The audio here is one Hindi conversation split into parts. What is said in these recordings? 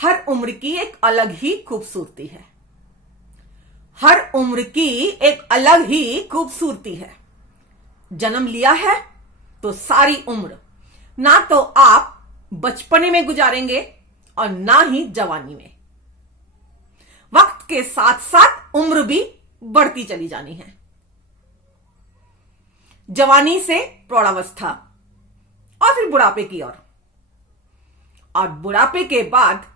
हर उम्र की एक अलग ही खूबसूरती है। हर उम्र की एक अलग ही खूबसूरती है। जन्म लिया है तो सारी उम्र ना तो आप बचपने में गुजारेंगे और ना ही जवानी में। वक्त के साथ साथ उम्र भी बढ़ती चली जानी है। जवानी से प्रौढ़ावस्था और फिर बुढ़ापे की ओर, और बुढ़ापे के बाद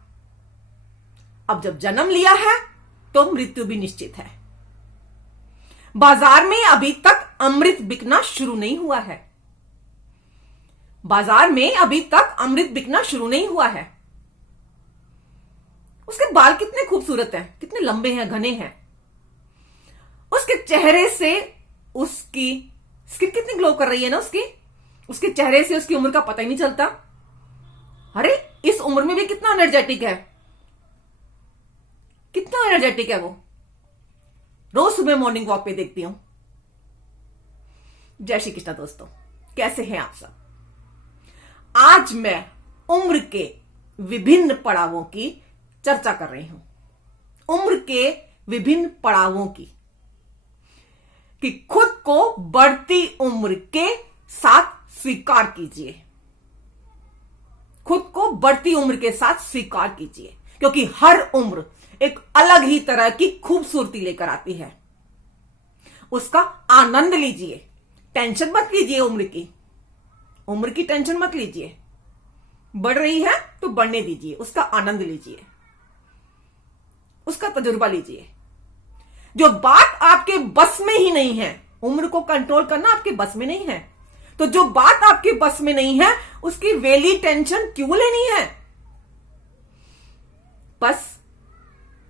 अब जब जन्म लिया है तो मृत्यु भी निश्चित है। बाजार में अभी तक अमृत बिकना शुरू नहीं हुआ है। बाजार में अभी तक अमृत बिकना शुरू नहीं हुआ है। उसके बाल कितने खूबसूरत हैं, कितने लंबे हैं, घने हैं। उसके चेहरे से उसकी स्किन कितनी ग्लो कर रही है ना, उसके चेहरे से उसकी उम्र का पता ही नहीं चलता। अरे इस उम्र में भी कितना एनर्जेटिक है, कितना एनर्जेटिक है वो। रोज सुबह मॉर्निंग वॉक पे देखती हूं। जय श्री कृष्ण दोस्तों, कैसे हैं आप सब। आज मैं उम्र के विभिन्न पड़ावों की चर्चा कर रही हूं। उम्र के विभिन्न पड़ावों की, कि खुद को बढ़ती उम्र के साथ स्वीकार कीजिए। खुद को बढ़ती उम्र के साथ स्वीकार कीजिए, क्योंकि हर उम्र एक अलग ही तरह की खूबसूरती लेकर आती है। उसका आनंद लीजिए, टेंशन मत लीजिए। उम्र की टेंशन मत लीजिए। बढ़ रही है तो बढ़ने दीजिए, उसका आनंद लीजिए, उसका तजुर्बा लीजिए। जो बात आपके बस में ही नहीं है, उम्र को कंट्रोल करना आपके बस में नहीं है, तो जो बात आपके बस में नहीं है उसकी वेली टेंशन क्यों लेनी है। बस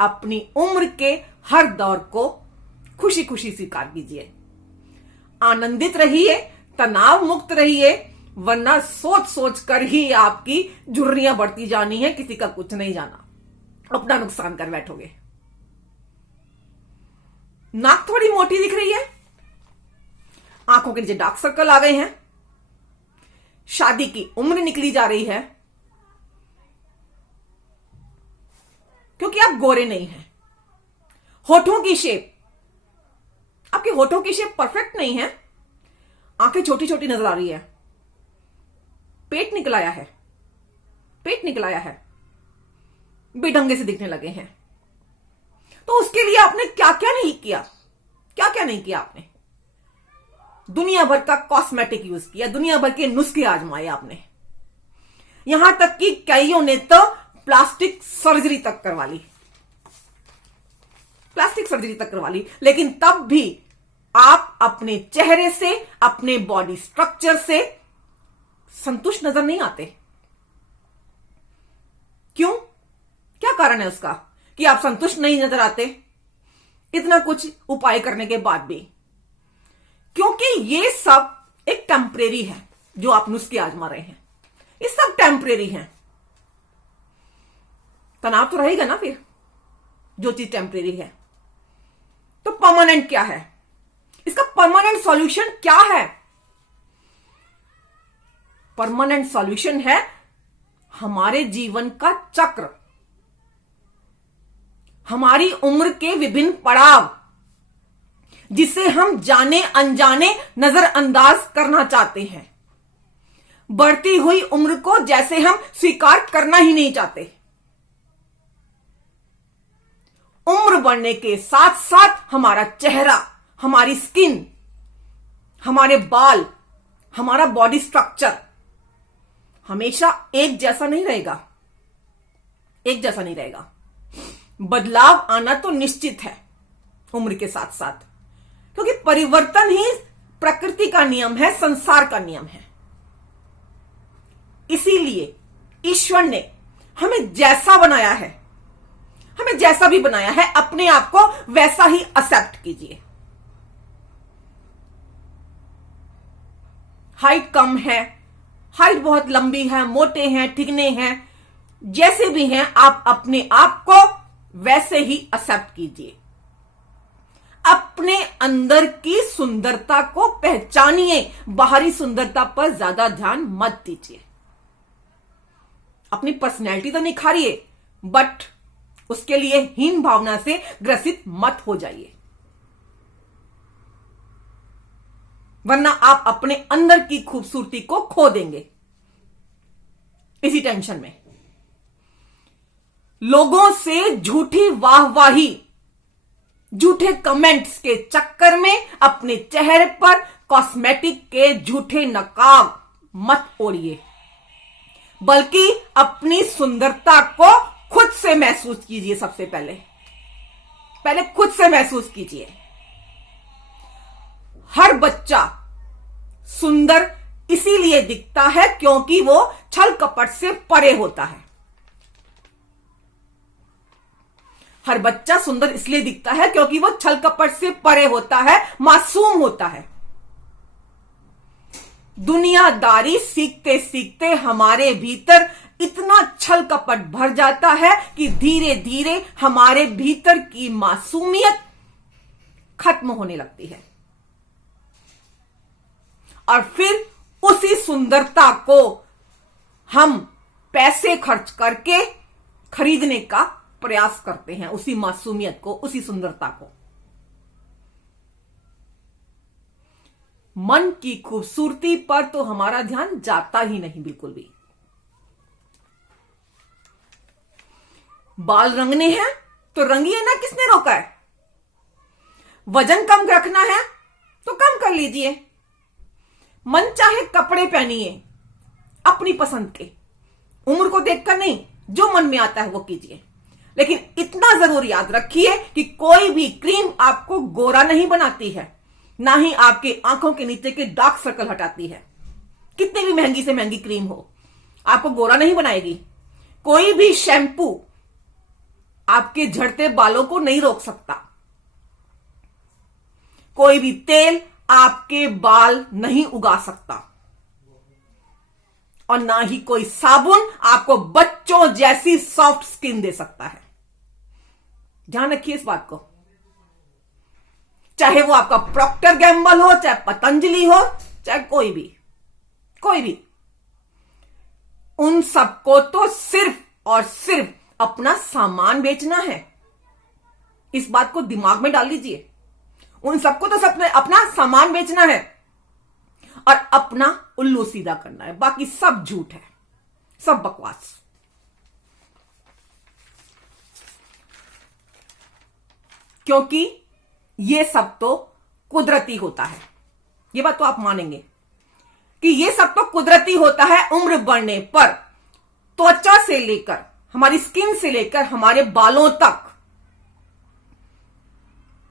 अपनी उम्र के हर दौर को खुशी खुशी स्वीकार कीजिए, आनंदित रहिए, तनाव मुक्त रहिए, वरना सोच सोच कर ही आपकी झुर्रियां बढ़ती जानी है। किसी का कुछ नहीं जाना, अपना नुकसान कर बैठोगे। नाक थोड़ी मोटी दिख रही है, आंखों के नीचे डार्क सर्कल आ गए हैं, शादी की उम्र निकली जा रही है, क्योंकि आप गोरे नहीं हैं। होठों की शेप, आपके होठों की शेप परफेक्ट नहीं है, आंखें छोटी छोटी नजर आ रही है, पेट निकल आया है, बेढंगे से दिखने लगे हैं। तो उसके लिए आपने क्या क्या नहीं किया आपने। दुनिया भर का कॉस्मेटिक यूज किया, दुनिया भर के नुस्खे आजमाए आपने, यहां तक कि कईयों ने तो प्लास्टिक सर्जरी तक करवा ली, लेकिन तब भी आप अपने चेहरे से, अपने बॉडी स्ट्रक्चर से संतुष्ट नजर नहीं आते। क्यों? क्या कारण है उसका कि आप संतुष्ट नहीं नजर आते इतना कुछ उपाय करने के बाद भी? क्योंकि ये सब एक टेम्परेरी है। जो आप नुस्खे आजमा रहे हैं ये सब टेम्परेरी हैं। तनाव तो रहेगा ना फिर, जो चीज टेम्परेरी है। तो परमानेंट क्या है? इसका परमानेंट सॉल्यूशन क्या है? परमानेंट सॉल्यूशन है हमारे जीवन का चक्र, हमारी उम्र के विभिन्न पड़ाव, जिसे हम जाने अनजाने नजरअंदाज करना चाहते हैं। बढ़ती हुई उम्र को जैसे हम स्वीकार करना ही नहीं चाहते। उम्र बढ़ने के साथ साथ हमारा चेहरा, हमारी स्किन, हमारे बाल, हमारा बॉडी स्ट्रक्चर हमेशा एक जैसा नहीं रहेगा। बदलाव आना तो निश्चित है उम्र के साथ साथ, क्योंकि परिवर्तन ही प्रकृति का नियम है, संसार का नियम है। इसीलिए ईश्वर ने हमें जैसा बनाया है, हमें जैसा भी बनाया है, अपने आप को वैसा ही एक्सेप्ट कीजिए। हाइट कम है, हाइट बहुत लंबी है, मोटे हैं, ठिगने हैं, जैसे भी हैं, आप अपने आप को वैसे ही एक्सेप्ट कीजिए। अपने अंदर की सुंदरता को पहचानिए, बाहरी सुंदरता पर ज्यादा ध्यान मत दीजिए। अपनी पर्सनैलिटी तो निखारिए, बट उसके लिए हीन भावना से ग्रसित मत हो जाइए, वरना आप अपने अंदर की खूबसूरती को खो देंगे इसी टेंशन में। लोगों से झूठी वाहवाही, झूठे कमेंट्स के चक्कर में अपने चेहरे पर कॉस्मेटिक के झूठे नकाब मत ओढ़िए, बल्कि अपनी सुंदरता को खुद से महसूस कीजिए। सबसे पहले खुद से महसूस कीजिए। हर बच्चा सुंदर इसीलिए दिखता है क्योंकि वो छल कपट से परे होता है। हर बच्चा सुंदर इसलिए दिखता है क्योंकि वो छल कपट से परे होता है, मासूम होता है। दुनियादारी सीखते सीखते हमारे भीतर इतना छल कपट भर जाता है कि धीरे धीरे हमारे भीतर की मासूमियत खत्म होने लगती है और फिर उसी सुंदरता को हम पैसे खर्च करके खरीदने का प्रयास करते हैं, उसी मासूमियत को, उसी सुंदरता को। मन की खूबसूरती पर तो हमारा ध्यान जाता ही नहीं बिल्कुल भी। बाल रंगने हैं तो रंगिए ना, किसने रोका है? वजन कम रखना है तो कम कर लीजिए। मन चाहे कपड़े पहनिए अपनी पसंद के, उम्र को देखकर नहीं, जो मन में आता है वो कीजिए। लेकिन इतना जरूर याद रखिए कि कोई भी क्रीम आपको गोरा नहीं बनाती है, ना ही आपके आंखों के नीचे के डार्क सर्कल हटाती है। कितनी भी महंगी से महंगी क्रीम हो, आपको गोरा नहीं बनाएगी। कोई भी शैम्पू आपके झड़ते बालों को नहीं रोक सकता। कोई भी तेल आपके बाल नहीं उगा सकता, और ना ही कोई साबुन आपको बच्चों जैसी सॉफ्ट स्किन दे सकता है। ध्यान रखिए इस बात को। चाहे वो आपका प्रॉक्टर गैम्बल हो, चाहे पतंजलि हो, चाहे कोई भी, उन सबको तो सिर्फ और सिर्फ अपना सामान बेचना है। इस बात को दिमाग में डाल लीजिए। उन सबको तो सब अपना सामान बेचना है और अपना उल्लू सीधा करना है, बाकी सब झूठ है, सब बकवास। क्योंकि ये सब तो कुदरती होता है। ये बात तो आप मानेंगे कि ये सब तो कुदरती होता है। उम्र बढ़ने पर त्वचा से लेकर, हमारी स्किन से लेकर हमारे बालों तक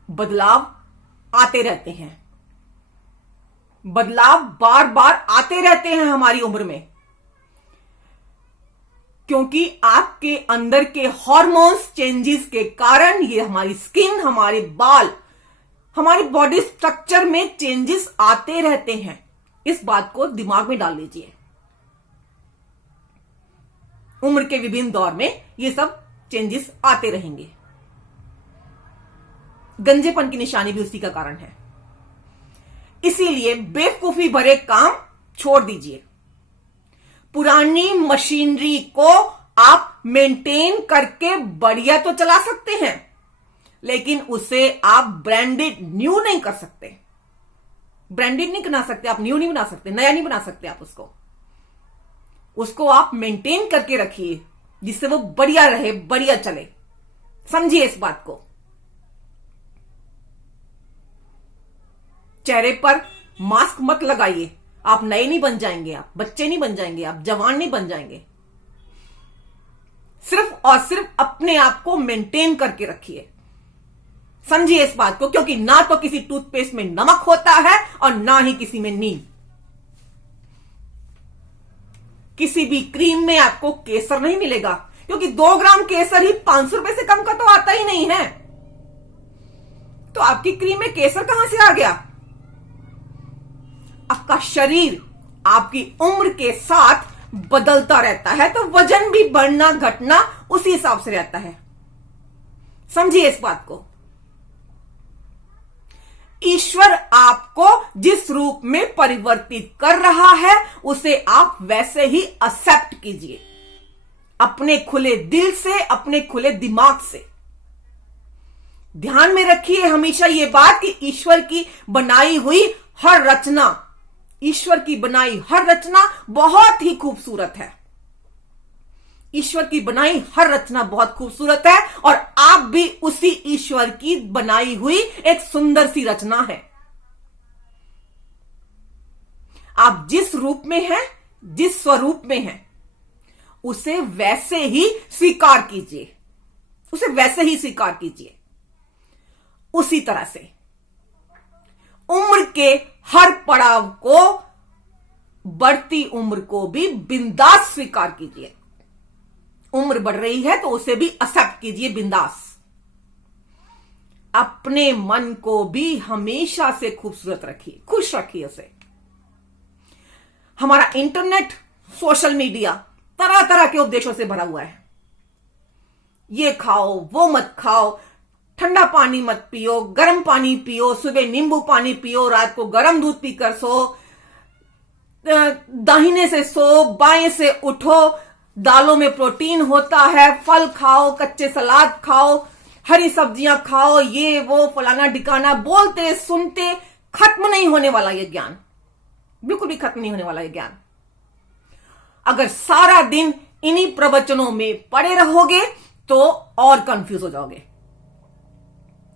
बदलाव आते रहते हैं। बदलाव बार बार आते रहते हैं हमारी उम्र में, क्योंकि आपके अंदर के हार्मोन्स चेंजेस के कारण ये हमारी स्किन, हमारे बाल, हमारी बॉडी स्ट्रक्चर में चेंजेस आते रहते हैं। इस बात को दिमाग में डाल लीजिए। उम्र के विभिन्न दौर में ये सब चेंजेस आते रहेंगे। गंजेपन की निशानी भी उसी का कारण है। इसीलिए बेवकूफी भरे काम छोड़ दीजिए। पुरानी मशीनरी को आप मेंटेन करके बढ़िया तो चला सकते हैं, लेकिन उसे आप ब्रांडेड न्यू नहीं कर सकते। ब्रांडेड नहीं बना सकते आप, न्यू नहीं बना सकते, नया नहीं बना सकते आप। उसको आप मेंटेन करके रखिए जिससे वो बढ़िया रहे, बढ़िया चले। समझिए इस बात को। चेहरे पर मास्क मत लगाइए। आप नए नहीं बन जाएंगे, आप बच्चे नहीं बन जाएंगे, आप जवान नहीं बन जाएंगे। सिर्फ और सिर्फ अपने आप को मेंटेन करके रखिए। समझिए इस बात को, क्योंकि ना तो किसी टूथपेस्ट में नमक होता है और ना ही किसी में नीम। किसी भी क्रीम में आपको केसर नहीं मिलेगा, क्योंकि 2 ग्राम केसर ही 500 रुपए से कम का तो आता ही नहीं है। तो आपकी क्रीम में केसर कहां से आ गया? आपका शरीर आपकी उम्र के साथ बदलता रहता है, तो वजन भी बढ़ना घटना उसी हिसाब से रहता है। समझिए इस बात को। ईश्वर आपको जिस रूप में परिवर्तित कर रहा है उसे आप वैसे ही एक्सेप्ट कीजिए। अपने खुले दिल से, अपने खुले दिमाग से। ध्यान में रखिए हमेशा ये बात कि ईश्वर की बनाई हुई हर रचना, ईश्वर की बनाई हर रचना बहुत ही खूबसूरत है। ईश्वर की बनाई हर रचना बहुत खूबसूरत है और आप भी उसी ईश्वर की बनाई हुई एक सुंदर सी रचना है। आप जिस रूप में हैं, जिस स्वरूप में हैं, उसे वैसे ही स्वीकार कीजिए, उसे वैसे ही स्वीकार कीजिए। उसी तरह से उम्र के हर पड़ाव को, बढ़ती उम्र को भी बिंदास स्वीकार कीजिए। उम्र बढ़ रही है तो उसे भी एक्सेप्ट कीजिए बिंदास। अपने मन को भी हमेशा से खूबसूरत रखिए, खुश रखिए उसे। हमारा इंटरनेट, सोशल मीडिया तरह तरह के उपदेशों से भरा हुआ है। ये खाओ, वो मत खाओ, ठंडा पानी मत पियो, गर्म पानी पियो, सुबह नींबू पानी पियो, रात को गर्म दूध पीकर सो, दाहिने से सो, बाएं से उठो, दालों में प्रोटीन होता है, फल खाओ, कच्चे सलाद खाओ, हरी सब्जियां खाओ, ये वो फलाना ढिकाना, बोलते सुनते खत्म नहीं होने वाला ये ज्ञान, बिल्कुल भी खत्म नहीं होने वाला ये ज्ञान। अगर सारा दिन इन्हीं प्रवचनों में पड़े रहोगे तो और कंफ्यूज हो जाओगे।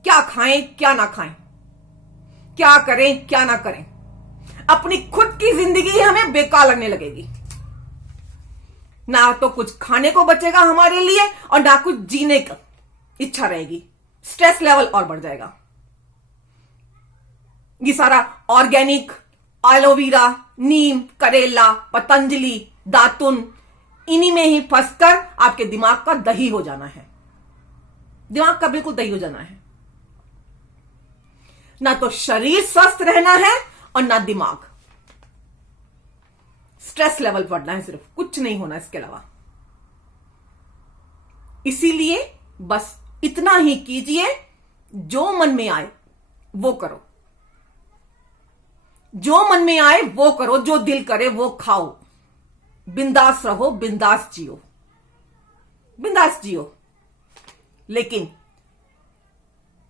क्या खाएं, क्या ना खाएं, क्या करें, क्या ना करें। अपनी खुद की जिंदगी हमें बेकार लगने लगेगी। ना तो कुछ खाने को बचेगा हमारे लिए और ना कुछ जीने की इच्छा रहेगी। स्ट्रेस लेवल और बढ़ जाएगा। ये सारा ऑर्गेनिक, एलोवेरा, नीम, करेला, पतंजलि, दातुन, इन्हीं में ही फंसकर आपके दिमाग का दही हो जाना है। दिमाग का बिल्कुल दही हो जाना है। ना तो शरीर स्वस्थ रहना है और ना दिमाग। स्ट्रेस लेवल बढ़ना है, सिर्फ कुछ नहीं होना इसके अलावा। इसीलिए बस इतना ही कीजिए, जो मन में आए वो करो, जो मन में आए वो करो, जो दिल करे वो खाओ, बिंदास रहो, बिंदास जियो, बिंदास जियो। लेकिन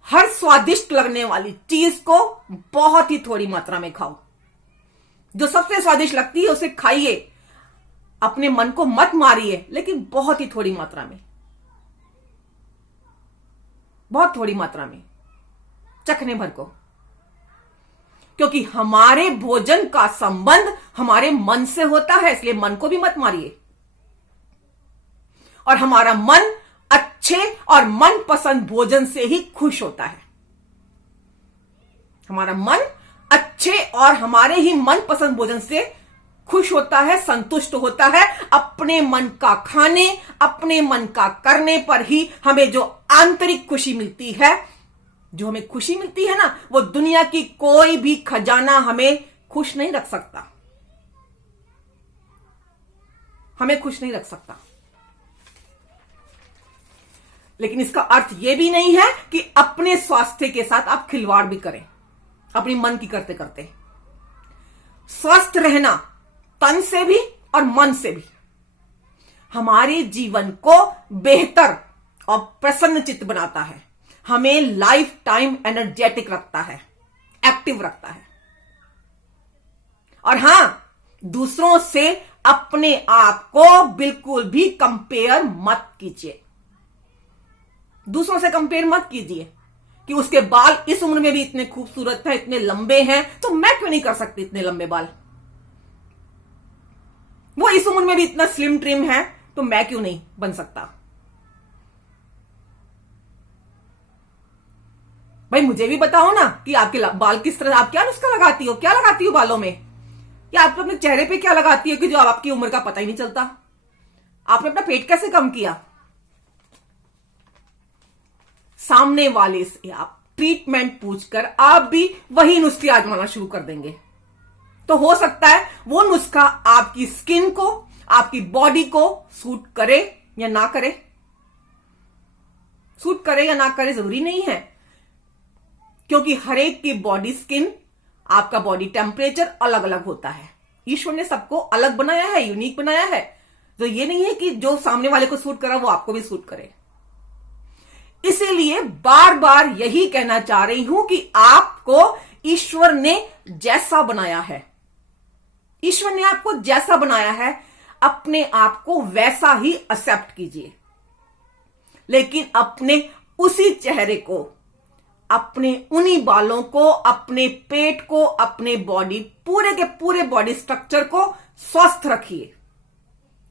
हर स्वादिष्ट लगने वाली चीज को बहुत ही थोड़ी मात्रा में खाओ। जो सबसे स्वादिष्ट लगती है उसे खाइए, अपने मन को मत मारिए, लेकिन बहुत ही थोड़ी मात्रा में, बहुत थोड़ी मात्रा में, चखने भर को। क्योंकि हमारे भोजन का संबंध हमारे मन से होता है, इसलिए मन को भी मत मारिए। और हमारा मन अच्छे और मनपसंद भोजन से ही खुश होता है। हमारा मन अच्छे और हमारे ही मनपसंद भोजन से खुश होता है, संतुष्ट होता है। अपने मन का खाने, अपने मन का करने पर ही हमें जो आंतरिक खुशी मिलती है, जो हमें खुशी मिलती है ना, वो दुनिया की कोई भी खजाना हमें खुश नहीं रख सकता, हमें खुश नहीं रख सकता। लेकिन इसका अर्थ यह भी नहीं है कि अपने स्वास्थ्य के साथ आप खिलवाड़ भी करें, अपनी मन की करते करते। स्वस्थ रहना तन से भी और मन से भी हमारे जीवन को बेहतर और प्रसन्नचित्त बनाता है, हमें लाइफ टाइम एनर्जेटिक रखता है, एक्टिव रखता है। और हां, दूसरों से अपने आप को बिल्कुल भी कंपेयर मत कीजिए। दूसरों से कंपेयर मत कीजिए कि उसके बाल इस उम्र में भी इतने खूबसूरत हैं, इतने लंबे हैं, तो मैं क्यों नहीं कर सकती इतने लंबे बाल। वो इस उम्र में भी इतना स्लिम ट्रिम है, तो मैं क्यों नहीं बन सकता। भाई मुझे भी बताओ ना कि आपके बाल किस तरह, आप क्या नुस्खा लगाती हो, क्या लगाती हो बालों में, या आप अपने चेहरे पे क्या लगाती हो कि जो आपकी उम्र का पता ही नहीं चलता। आपने अपना पेट कैसे कम किया। सामने वाले से आप ट्रीटमेंट पूछकर आप भी वही नुस्खे आजमाना शुरू कर देंगे, तो हो सकता है वो नुस्खा आपकी स्किन को, आपकी बॉडी को सूट करे या ना करे। सूट करे या ना करे जरूरी नहीं है, क्योंकि हर एक की बॉडी स्किन, आपका बॉडी टेम्परेचर अलग अलग होता है। ईश्वर ने सबको अलग बनाया है, यूनिक बनाया है। तो ये नहीं है कि जो सामने वाले को सूट करा वो आपको भी सूट करे। इसीलिए बार बार यही कहना चाह रही हूं कि आपको ईश्वर ने जैसा बनाया है, ईश्वर ने आपको जैसा बनाया है, अपने आप को वैसा ही एक्सेप्ट कीजिए। लेकिन अपने उसी चेहरे को, अपने उन्हीं बालों को, अपने पेट को, अपने बॉडी, पूरे के पूरे बॉडी स्ट्रक्चर को स्वस्थ रखिए,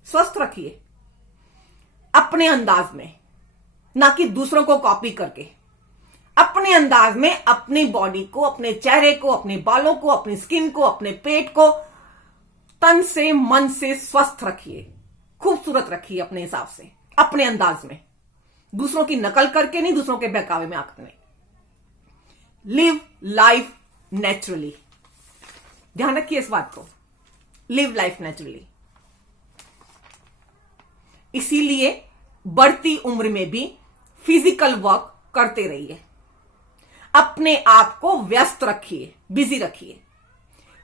स्वस्थ रखिए अपने अंदाज में, ना कि दूसरों को कॉपी करके। अपने अंदाज में अपनी बॉडी को, अपने चेहरे को, अपने बालों को, अपनी स्किन को, अपने पेट को तन से मन से स्वस्थ रखिए, खूबसूरत रखिए अपने हिसाब से, अपने अंदाज में, दूसरों की नकल करके नहीं, दूसरों के बहकावे में आकर नहीं। लिव लाइफ नेचुरली, ध्यान रखिए इस बात को, लिव लाइफ नेचुरली। इसीलिए बढ़ती उम्र में भी फिजिकल वर्क करते रहिए, अपने आप को व्यस्त रखिए, बिजी रखिए।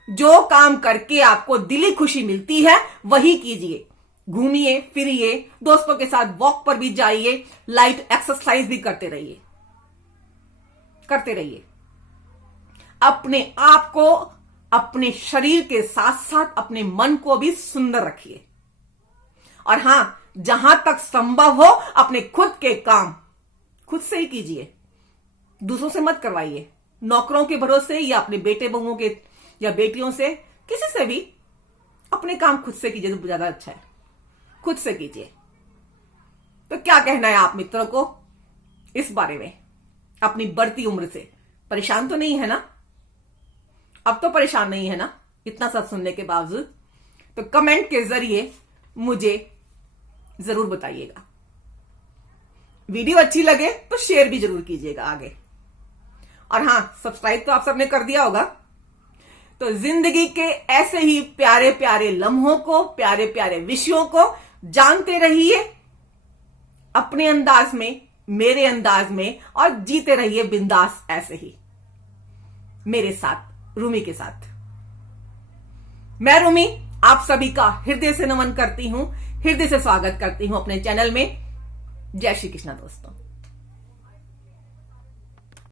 जो काम करके आपको दिली खुशी मिलती है वही कीजिए। घूमिए फिरिए, दोस्तों के साथ वॉक पर भी जाइए, लाइट एक्सरसाइज भी करते रहिए, करते रहिए। अपने आप को, अपने शरीर के साथ साथ अपने मन को भी सुंदर रखिए। और हां, जहां तक संभव हो अपने खुद के काम खुद से ही कीजिए, दूसरों से मत करवाइए। नौकरों के भरोसे या अपने बेटे बहुओं के या बेटियों से, किसी से भी अपने काम खुद से कीजिए तो ज्यादा अच्छा है, खुद से कीजिए। तो क्या कहना है आप मित्रों को इस बारे में? अपनी बढ़ती उम्र से परेशान तो नहीं है ना? अब तो परेशान नहीं है ना इतना सब सुनने के बावजूद? तो कमेंट के जरिए मुझे जरूर बताइएगा। वीडियो अच्छी लगे तो शेयर भी जरूर कीजिएगा आगे। और हां, सब्सक्राइब तो आप सबने कर दिया होगा। तो जिंदगी के ऐसे ही प्यारे प्यारे लम्हों को, प्यारे प्यारे विषयों को जानते रहिए अपने अंदाज में, मेरे अंदाज में, और जीते रहिए बिंदास ऐसे ही मेरे साथ, रूमी के साथ। मैं रूमी आप सभी का हृदय से नमन करती हूं, हृदय से स्वागत करती हूं अपने चैनल में। जय श्री कृष्णा दोस्तों।